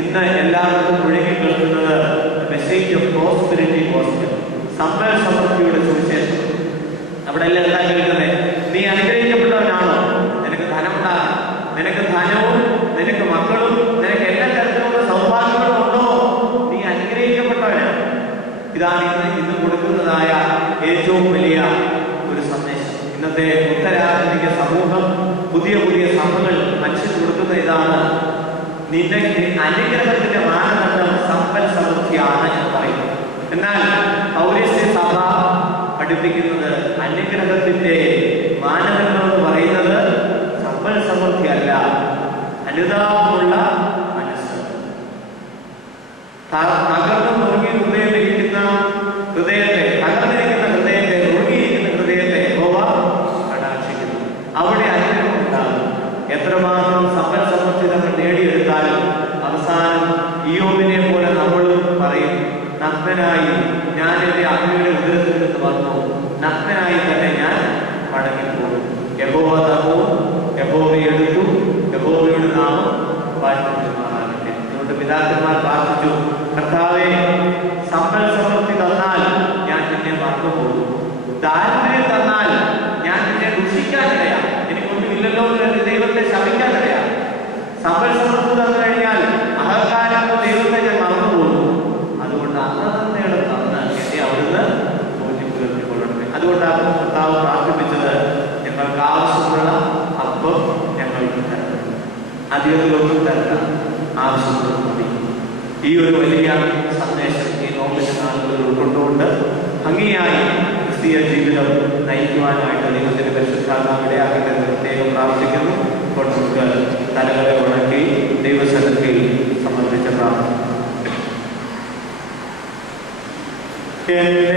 ഇന്ന് എല്ലാവർക്കും മുഴുകി കേൾക്കുന്നത് മെസ്സേജ് ഓഫ് പ്രോസ്പെരിറ്റി ഗോസ്പൽ, സമ്പൽ സമൃദ്ധിയുടെ സുവിശേഷം. അവിടെ എല്ലാം എന്താ കേൾക്കുന്നത്? നീ അനുഗ്രഹിക്കപ്പെട്ടവനാണോ? നിനക്ക് ധനമുണ്ടാകും, നിനക്ക് ധനവും നിനക്ക് മക്കളും നിനക്ക് എല്ലാ തരത്തിലുള്ള സൗഭാഗ്യങ്ങളും ഉണ്ടോ? നീ അനുഗ്രഹിക്കപ്പെട്ടവനാണ്. ഇതാണ് ഇന്ന് കൊടുക്കുന്നതായ ഏറ്റവും വലിയ ഒരു സന്ദേശം. ഇന്നത്തെ ഉത്തരാധുനിക സമൂഹം, പുതിയ പുതിയ സഭകൾ മനുഷ്യന് കൊടുക്കുന്ന ഇതാണ്. നിന്റെ അനുഗ്രഹത്തിന്റെ മാനദണ്ഡം സമ്പൽ സമൃദ്ധിയാണ് എന്ന് പറയുന്നത്. എന്നാൽ പൗരസ്ത്യ സഭ പഠിപ്പിക്കുന്നത് അനുഗ്രഹത്തിന്റെ മാനദണ്ഡം എന്ന് പറയുന്നത് സമ്പൽ സമൃദ്ധി അല്ല, അനുതാപമുള്ള മനസ്സ്. തകർന്നു മുറുകി ഹൃദയത്തിരിക്കുന്ന ഹൃദയത്തെ, തകർന്നിരിക്കുന്ന ഹൃദയത്തെ, മുറുകിയിരിക്കുന്ന ഹൃദയത്തെ യഹോവ കടാക്ഷിക്കുന്നു. അവിടെ അനുഗ്രഹം ഉണ്ടാകും. എത്രമാത്രം സമ്പൽ സമൃദ്ധി നമ്മൾ നേടിയെടുത്താലും അവസാനം ഇയ്യോബിനെ പോലെ നമ്മളും പറയും, നഗ്നനായി ഞാൻ എന്റെ അമ്മയുടെ ഉദരത്തിൽ നിന്ന് വന്നു, നഗ്നനായി തന്നെ ഞാൻ മടങ്ങിപ്പോകും. യഹോവ തന്നു, യഹോവയെ എടുത്തു, യഹോവയുടെ നാമം വാഴ്ത്തപ്പെടുമാറാകട്ടെ. അതുകൊണ്ട് പിതാക്കന്മാർ പ്രാർത്ഥിച്ചു, കർത്താവേ, സമ്പൽ സമൃദ്ധി തന്നാൽ ഞാൻ നിന്നെ മറന്നുപോകും, ദാരിദ്ര്യം തന്നാൽ ഞാൻ നിന്നെ ദുഷിക്കാനിടയാം, എനിക്കൊന്നുമില്ലല്ലോ എന്ന് ദൈവത്തെ ശപിക്കാനിടയാം. സമ്പൽ സമൃദ്ധി തന്നു കഴിഞ്ഞാൽ അഹങ്കാരം ദൈവത്തെ ഞാൻ മറന്നുപോകും. അതുകൊണ്ട് അന്നതയുടെ തന്ന് എന്നെ അവിടുന്ന് തോന്നിപ്പുലർത്തിക്കൊള്ളണമേ. അതുകൊണ്ടാണ് കർത്താവ് പ്രാർത്ഥിപ്പിച്ചത്, ഞങ്ങൾക്ക് ആവശ്യമുള്ള അപ്പം ഞങ്ങൾക്ക് തരണം, അധികത്തിലൊന്നും തരണം, ആവശ്യമുള്ളത് മതി. ഈ ഒരു വലിയ സന്ദേശം ഈ നോമ്പിന്റെ നാളുകളിൽ ഉൾക്കൊണ്ടുകൊണ്ട് ഭംഗിയായി ക്രിസ്തീയ ജീവിതം നയിക്കുവാനായിട്ട് ദൈവത്തിന്റെ പരിശുദ്ധാത്മാവ് ഇടയാക്കട്ടെ എന്ന് പ്രത്യേകം പ്രാർത്ഥിക്കുന്നു. ഇപ്പോൾ നമുക്ക് തലകളെ ഉണക്കി ദൈവസന്നിധിയിൽ സമർപ്പിച്ച പ്രാർത്ഥന. Yeah.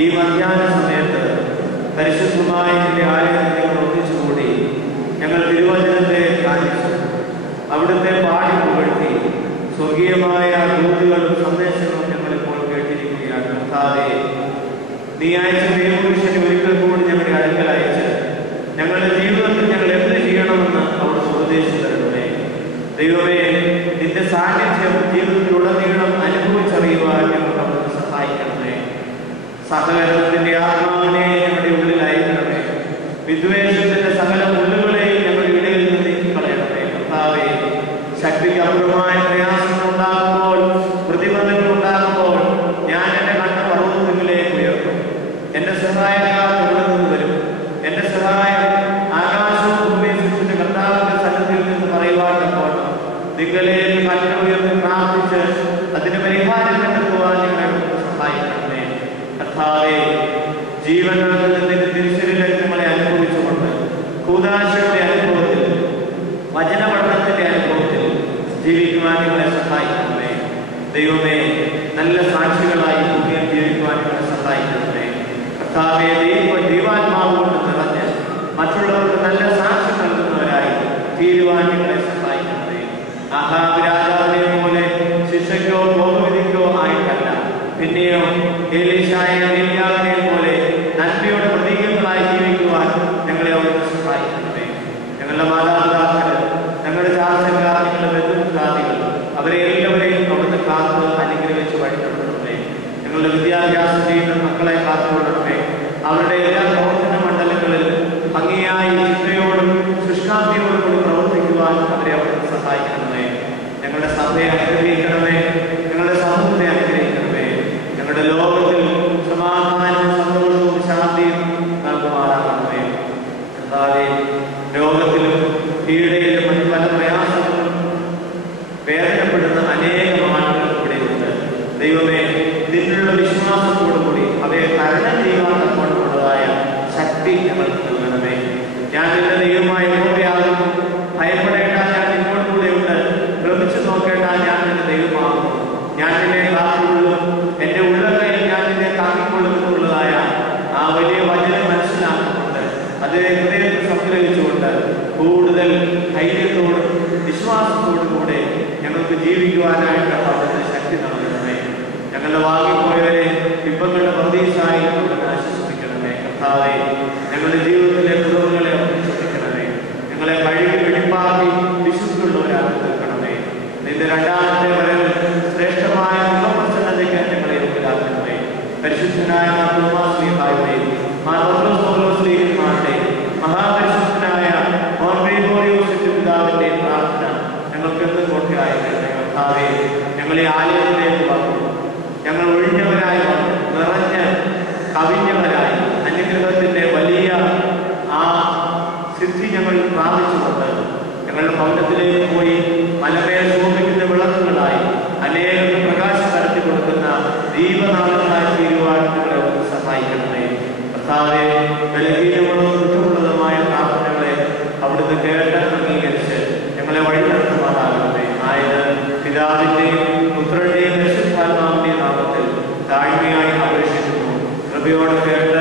ഈ മധ്യാഹ്ന സമയത്ത് പരിശുദ്ധമായ നിന്റെ ആലയത്തിൽ ഞങ്ങൾ ഒന്നിച്ചുകൂടി ഞങ്ങൾ തിരുവചനത്തെ കാണിച്ചു, അവിടുത്തെ പാടി പുകഴ്ത്തി സ്വർഗീയമായ ദൂതുകളും സന്ദേശങ്ങളും ഞങ്ങളിപ്പോൾ കേട്ടിരിക്കുകയാണ്. കർത്താവേ, നീ അയച്ച ദൈവപുരുഷനെ ഒരിക്കൽ കൂടി ഞങ്ങളുടെ അടുക്കൽ അയച്ച് ഞങ്ങളുടെ ജീവിതത്തിൽ ഞങ്ങൾ എന്ത് ചെയ്യണമെന്ന് അവിടുന്ന് ഉപദേശിച്ചു തരണമേ. ദൈവമേ, നിന്റെ സാന്നിധ്യം ജീവിതത്തിലുടനീളം അനുഭവിച്ചറിയുവാൻ ഞങ്ങൾക്ക് അവിടുന്ന് സഹായിക്കണമേ. സഹകരണത്തിന്റെ ആത്മാവിനെ ഞങ്ങളുടെ ഉള്ളിൽ അയക്കണമേ. വിദ്വേഷത്തിന്റെ സകല മുള്ളുകളെയും ഞങ്ങളുടെ ഇടയിൽ നിന്ന് നീക്കിക്കളയണമേ. കർത്താവേ, ശക്തിക്ക് അപൂർവമായ പ്രയാസങ്ങൾ ഉണ്ടാകുമ്പോൾ, പ്രതിബന്ധങ്ങൾ ഉണ്ടാകുമ്പോൾ ഞാൻ എന്റെ കണ്ണ് പർവ്വതങ്ങളിലേക്ക് ഉയർത്തും. എന്റെ സഹായക്കാർ ഇവിടെ നിന്ന് വരും. എന്റെ സഹായം ആകാശവും ഭൂമിയും സൃഷ്ടിച്ച കർത്താവിന്റെ സന്നിധിയിൽ നിന്ന് പറയുവാൻ തക്കവണ്ണം നിങ്ങളിലേക്ക് കണ്ണ് ഉയർത്തി പ്രാർത്ഥിച്ച് അതിന് പരിഹാരം കണ്ടെത്തുവാൻ ഞങ്ങളെ സഹായിക്കണമേ. കർത്താവേ, ജീവൻ നൽകുന്നതിന്റെ തിരിച്ചറിയങ്ങളെ അനുഭവിച്ചുകൊണ്ട് കൂദാശയുടെ അനുഭവത്തിൽ, വചനപഠനത്തിന്റെ അനുഭവത്തിൽ ജീവിക്കുവാൻ നിങ്ങളെ സഹായിക്കണമേ. ദൈവമേ, നല്ല സാക്ഷികളായി ഭൂമിയിൽ ജീവിക്കുവാൻ നിങ്ങളെ സഹായിക്കണമേ. കർത്താവേ, ദൈവാത്മാവ് കൊണ്ട് നിറഞ്ഞ് മറ്റുള്ളവർക്ക് നല്ല സാക്ഷി നൽകുന്നവരായി തീരുവാൻ നിങ്ങളെ സഹായിക്കണമേ. ആഹാബ് രാജാവിനെ പോലെ ശിക്ഷയ്ക്കോ ഭോഗവിധിക്കോ ആയിട്ടല്ല, പിന്നെയോ ഏലീശായെ പോലെ നന്മയുടെ പ്രതീകങ്ങളായി ജീവിക്കുവാൻ ഞങ്ങളെ അവിടുന്ന് സഹായിക്കണമേ. ഞങ്ങളുടെ മാതാപിതാക്കൾ, ഞങ്ങളുടെ ചാർച്ചക്കാർ, ഞങ്ങളുടെ ബന്ധുമിത്രാദികൾ, അവരെ എല്ലാവരെയും അവിടുന്ന് കാത്ത് അനുഗ്രഹിച്ച് വഴിപ്പെടുത്തണമേ. ഞങ്ങളുടെ വിദ്യാഭ്യാസം ചെയ്യുന്ന മക്കളെ കാത്തുകൊള്ളണമേ. അവരുടെ എല്ലാ പ്രവർത്തന മണ്ഡലങ്ങളിലും ഭംഗിയായി ചിന്തയോടും സൃഷ്ടാന്തിയോടും കൂടി പ്രവർത്തിക്കുവാൻ അവരെ അവിടുന്ന് സഹായിക്കണമേ. ഞങ്ങളുടെ സഭയെ അനുഗ്രഹിക്കണമേ. ഞങ്ങളുടെ സമൂഹത്തെ അനുഗ്രഹിക്കണമേ. ഞങ്ങളുടെ ലോകത്തിൽ സമാധാനവും സന്തോഷവും ശാന്തിയും നൽകുമാറാകണമേ. കർത്താവേ, രോഗത്തിലും പീഡയിലും മറ്റു പല പ്രയാസങ്ങളും വേദനപ്പെടുന്ന അനേകം ആളുകൾ ഇവിടെയുണ്ട്. ദൈവമേ, ഇതിനുള്ള വിശ്വാസത്തോടുകൂടി അവയെ തരണം ചെയ്യുവാൻ തക്കവണ്ണമുള്ളതായ ശക്തി ഞങ്ങൾക്ക് നൽകണമേ. ഞാൻ നിന്റെ ദൈവമായ യഹോവയാകുന്നു, ഭയപ്പെടേണ്ട, ഞാൻ നിന്നോടുകൂടെ ഉണ്ട്, ഭ്രമിച്ചു നോക്കേണ്ട, ഞാൻ നിന്റെ ദൈവമാകുന്നു, ഞാൻ നിന്നെ കാത്തുകൊള്ളും, എന്റെ ഉള്ളകയിൽ ഞാൻ നിന്നെ താങ്ങിക്കൊള്ളുമെന്നുള്ളതായ ആ വലിയ വചനം മനസ്സിലാക്കുന്നുണ്ട്. അത് ഹൃദയത്തിൽ സംഗ്രഹിച്ചുകൊണ്ട് കൂടുതൽ ധൈര്യത്തോടും വിശ്വാസത്തോടും കൂടെ ഞങ്ങൾക്ക് ജീവിക്കുവാനായിട്ട് അവിടുത്തെ ശക്തി നൽകണമേ. ഞങ്ങളുടെ വാങ്ങിപ്പോയവരെ ഇപ്പങ്ങളുടെ പ്രതീക്ഷയായി അവിടുന്ന് ആശ്വസിപ്പിക്കണമേ. കർത്താവേ, ഞങ്ങളുടെ ജീവിതത്തിലെ കുറവുകളെ ശ്രദ്ധിക്കണമേ. ഞങ്ങളെ കഴുകി വെടിപ്പാക്കി വിശുദ്ധിയുള്ളവരാക്കി തീർക്കണമേ. നിന്റെ രണ്ടാമത്തെ വരവിൽ ശ്രേഷ്ഠമായ മുഖപ്രസന്നതയ്ക്ക് ഞങ്ങളെ യോഗ്യരാക്കണമേ. പരിശുദ്ധനായ മാർത്തോമാശ്ലീഹായുടെയും മാർത്തോസ്ലീഹന്മാരുടെയും മഹാപരിശുദ്ധനായ പിതാവിന്റെയും പ്രാർത്ഥന ഞങ്ങൾക്കെന്ന് കോട്ടയായിരിക്കട്ടെ. കർത്താവേ, ഞങ്ങളെ ആലയത്തിലേക്ക് വന്നു, ഞങ്ങൾ ഒഴിഞ്ഞവരായി വന്നു, നിറഞ്ഞ് കവിഞ്ഞവരായി അനുഗ്രഹത്തിന്റെ വലിയ ആ സിദ്ധി ഞങ്ങൾ പ്രാപിച്ചുകൊണ്ട് ഞങ്ങളുടെ ഭവനത്തിലേക്ക് പോയി മലമേൽ ശോഭിക്കുന്ന വിളക്കുകളായി അനേകം പ്രകാശം പരത്തി കൊടുക്കുന്ന ദീപനാളങ്ങളായി തീരുവാൻ ഞങ്ങളെ സഹായിക്കണമേ. കർത്താവേ, ബലഹീനമുള്ളതും കുറ്റമുള്ളതുമായ പ്രാർത്ഥനകളെ അവിടുന്ന് കേട്ട് അംഗീകരിച്ച് ഞങ്ങളെ വഴിനടത്തുമാറാകണമേ. ആയത് പിതാവിന്റെയും പുത്രന്റെയും പരിശുദ്ധാത്മാവിന്റെയും നാമത്തിൽ താഴ്മയായി അപേക്ഷിക്കുന്നു. കൃപയോടെ കേട്ട്